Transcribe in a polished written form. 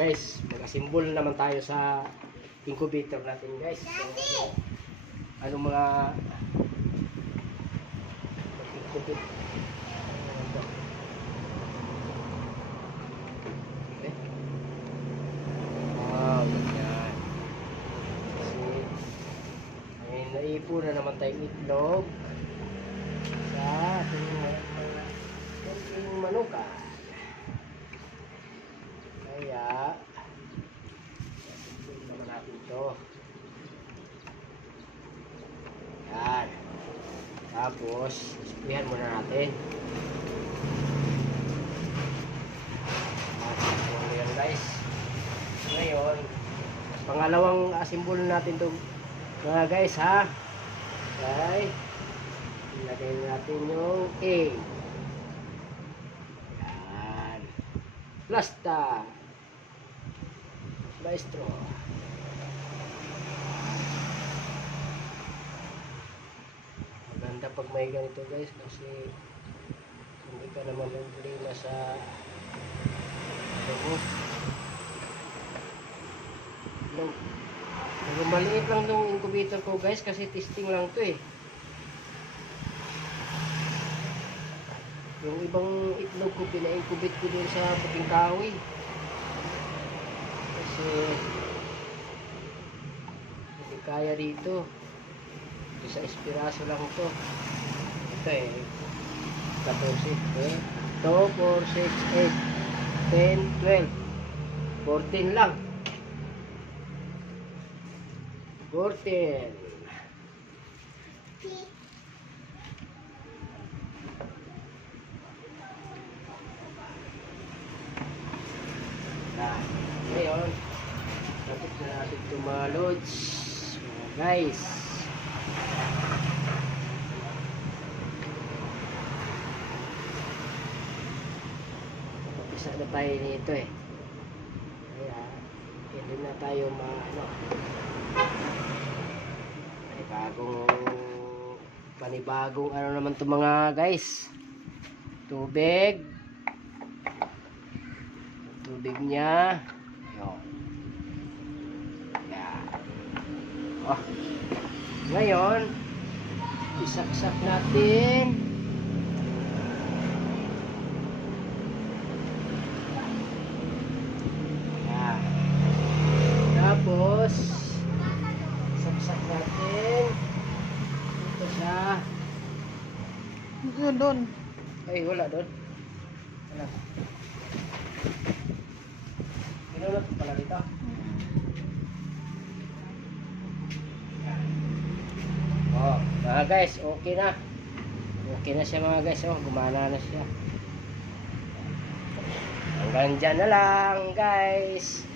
guys, mag-assemble naman tayo sa incubator natin guys. So, ano mga mag-incubate. Okay. Wow, ganyan. Kasi may naipo na naman tayong itlog sa ating manuka. Kaya assemble naman natin ito. Yan. Tapos ispihan muna natin. Yan guys. Ngayon pangalawang assemble natin ito mga guys ha. Okay. Ilagay natin yung egg. Yan. Plasta. Maestro. Maganda pag may ganito guys kasi hindi ka naman problema sa maliit lang itong incubator ko guys kasi testing lang to eh. Yung ibang itlog ko pina-incubate ko dun sa puting kahoy kasi hindi kaya dito. Isa espiraso lang to. Ito eh 14 eh 2, 4, 6, 8, 10, 12 14 lang 14. Ngayon tapos na natin ito mga loads guys. Isa na tayo nito eh. Kaya hindi na tayo panibagong ano naman to mga guys. Tubig niya. Yun. Yan. Oh. Ngayon isaksak natin. Yan. Tapos saksak natin ito sa doon. ay wala doon. Wala. Pinulot pala dito. Oh, mga guys, okay na. Okay na siya mga guys, oh, gumana na siya. Hanggang dyan na lang, guys.